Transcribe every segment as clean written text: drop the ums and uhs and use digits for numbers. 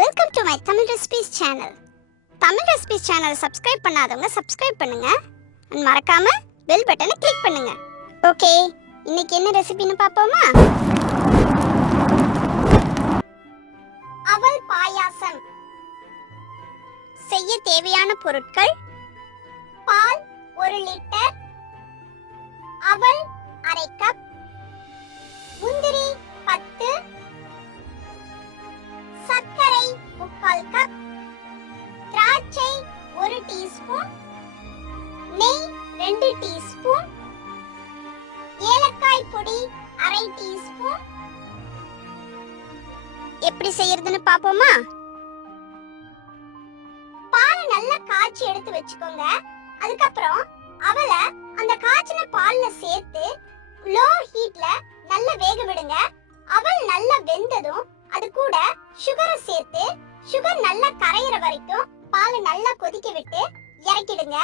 Welcome to my Tamil Recipes channel. Tamil Recipes channel subscribe பண்ணாதவங்க subscribe பண்ணுங்க and மறக்காம bell button click பண்ணுங்க. Okay, இன்னைக்கு என்ன ரெசிபின்னு பாப்போமா? அவல் பாயாசம். செய்ய தேவையான பொருட்கள்: பால் 1 லிட்டர், அவல் 1/2 கப், முந்திரி 10, சர்க்கரை 3/4 கப், திராட்சை 1 டீஸ்பூன், நெய் 2 டீஸ்பூன், ஏலக்காய் பொடி 1/2 டீஸ்பூன். எப்படி செய்யறதுன்னு பாப்போமா? பாலை நல்லா காய்ச்சி எடுத்து வச்சுக்கோங்க. அதுக்கப்புறம் அவலை அந்த காய்ச்சின பால்ல சேர்த்து லோ ஹீட்ல நல்லா வேக விடுங்க. அவல் நல்லா வெந்ததும் அது கூட சுகரை சேர்த்து சுகர் நல்லா கரையிற வரைக்கும் பாலை நல்லா கொதிக்க விட்டு இறக்கிடுங்க.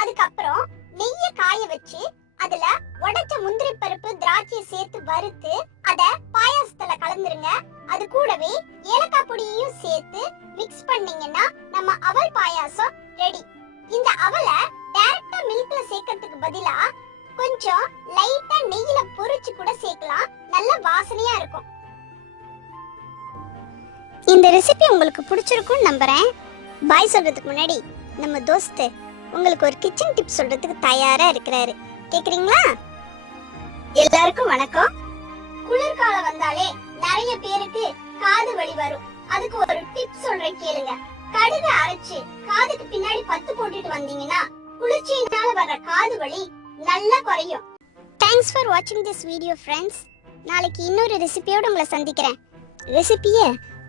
அதுக்கப்புறம் நெய்யை காய வச்சு அதுல உடைச்ச முந்திரி பருப்பு திராட்சையை சேர்த்து வறுத்து அத பாயாசத்துல கலந்துருங்க. அது கூடவே ஏலக்காய் பொடியையும் சேர்த்து மிக்ஸ் பண்ணீங்கன்னா நம்ம அவல் பாயாசம் ரெடி. இந்த அவலை டைரக்டா மில்க்ல சேர்க்கிறதுக்கு பதிலா கொஞ்சம் லைட்டா நெய்யில பொரிச்சு கூட சேர்க்கலாம். நல்ல வாசனையா இருக்கும். இந்த ரெசிபி உங்களுக்கு பிடிச்சிருக்கும்னு நம்புறேன். பாய் சொல்றதுக்கு முன்னாடி நம்ம தோஸ்து உங்களுக்கு ஒரு கிச்சன் டிப் சொல்றதுக்கு தயாரா இருக்கிறாரு. கேக்குறீங்களா? எல்லாருக்கும் வணக்கம். குளிர்காலம் வந்தாலே நிறைய பேருக்கு காது வலி வரும். அதுக்கு ஒரு டிப் சொல்றேன் கேளுங்க. கடுகு அரைச்சு காதுக்கு பின்னாடி பத்து போட்டுட்டு வந்தீங்கன்னா குளிர்ச்சியினால வர காது வலி நல்லா குறையும். Thanks for watching this video friends. நாளைக்கு இன்னொரு ரெசிபியோட உங்களை சந்திக்கிறேன். ரெசிபியை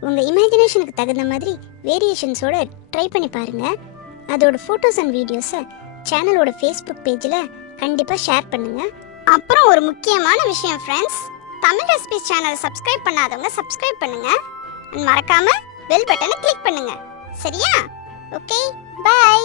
உங்க இமேஜினேஷனுக்கு தகுந்த மாதிரி வேரியேஷன்ஸோட ட்ரை பண்ணி பாருங்க. அதோட ஃபோட்டோஸ் அண்ட் வீடியோஸை சேனலோட ஃபேஸ்புக் பேஜில் கண்டிப்பாக ஷேர் பண்ணுங்க. அப்புறம் ஒரு முக்கியமான விஷயம் ஃப்ரெண்ட்ஸ், தமிழ் ரெசிபிஸ் சேனலை சப்ஸ்கிரைப் பண்ணாதவங்க சப்ஸ்கிரைப் பண்ணுங்க. மறக்காம பெல் பட்டனை கிளிக் பண்ணுங்க. சரியா? Okay, by.